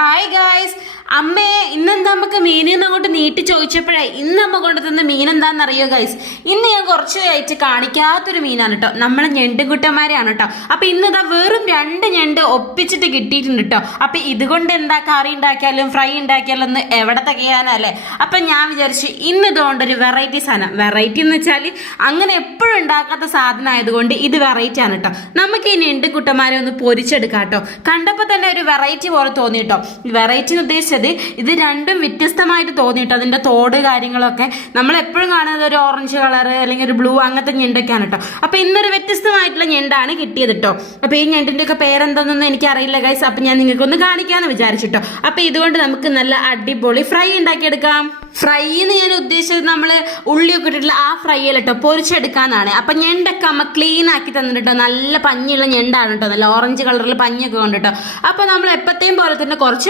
Hi guys, അമ്മേ ഇന്നെന്താ നമുക്ക് മീനെന്ന് അങ്ങോട്ട് നീട്ടി ചോദിച്ചപ്പോഴേ ഇന്ന് അമ്മ കൊണ്ടു തന്ന മീൻ എന്താണെന്നറിയോ ഗൈസ്? ഇന്ന് ഞാൻ കുറച്ചായിട്ട് കാണിക്കാത്തൊരു മീനാണ് കേട്ടോ. നമ്മളെ ഞെണ്ടുകുട്ടന്മാരെയാണ് കേട്ടോ. അപ്പൊ ഇന്നിതാ വെറും 2 ഞണ്ട് ഒപ്പിച്ചിട്ട് കിട്ടിയിട്ടുണ്ട് കേട്ടോ. അപ്പൊ ഇതുകൊണ്ട് എന്താ കറി ഉണ്ടാക്കിയാലും ഫ്രൈ ഉണ്ടാക്കിയാലും ഒന്ന് എവിടെ തികയാനല്ലേ? അപ്പൊ ഞാൻ വിചാരിച്ചു ഇന്ന് ഇതുകൊണ്ടൊരു വെറൈറ്റി സാധനം, വെറൈറ്റി എന്ന് വെച്ചാൽ അങ്ങനെ എപ്പോഴും ഉണ്ടാക്കാത്ത സാധനം ആയതുകൊണ്ട് ഇത് വെറൈറ്റി ആണ് കേട്ടോ. നമുക്ക് ഈ ഞെണ്ടുകുട്ടന്മാരെ ഒന്ന് പൊരിച്ചെടുക്കാം കേട്ടോ. കണ്ടപ്പോൾ തന്നെ ഒരു വെറൈറ്റി പോലെ തോന്നി കേട്ടോ. വെറൈറ്റി എന്ന് ഉദ്ദേശിച്ചത് ഇത് രണ്ടും വ്യത്യസ്തമായിട്ട് തോന്നിട്ടോ. അതിന്റെ തോട് കാര്യങ്ങളൊക്കെ നമ്മൾ എപ്പോഴും കാണുന്നത് ഒരു ഓറഞ്ച് കളർ അല്ലെങ്കിൽ ഒരു ബ്ലൂ അങ്ങനത്തെ ഞണ്ടൊക്കെയാണ് കേട്ടോ. അപ്പൊ ഇന്നൊരു വ്യത്യസ്തമായിട്ടുള്ള ഞണ്ടാണ് കിട്ടിയത് കേട്ടോ. അപ്പൊ ഈ ഞണ്ടിന്റെ ഒക്കെ പേരെന്താണെന്നൊന്നും എനിക്ക് അറിയില്ല ഗൈസ്. അപ്പൊ ഞാൻ നിങ്ങൾക്ക് ഒന്ന് കാണിക്കാന്ന് വിചാരിച്ചിട്ടോ. അപ്പൊ ഇതുകൊണ്ട് നമുക്ക് നല്ല അടിപൊളി ഫ്രൈ ഉണ്ടാക്കിയെടുക്കാം. ഫ്രൈ എന്ന് ഞാൻ ഉദ്ദേശിച്ചത് നമ്മൾ ഉള്ളിയൊക്കെ ഇട്ടിട്ടുള്ള ആ ഫ്രൈ അല്ലോ പൊരിച്ചെടുക്കാന്നാണ്. അപ്പൊ ഞണ്ടൊക്കെ അമ്മ ക്ലീൻ ആക്കി തന്നിട്ടോ. നല്ല പഞ്ഞിയുള്ള ഞണ്ടാണ് കേട്ടോ. നല്ല ഓറഞ്ച് കളറിൽ പഞ്ഞൊക്കെ കൊണ്ടിട്ടോ. അപ്പൊ നമ്മൾ എപ്പോഴത്തെയും പോലെ തന്നെ കുറച്ച്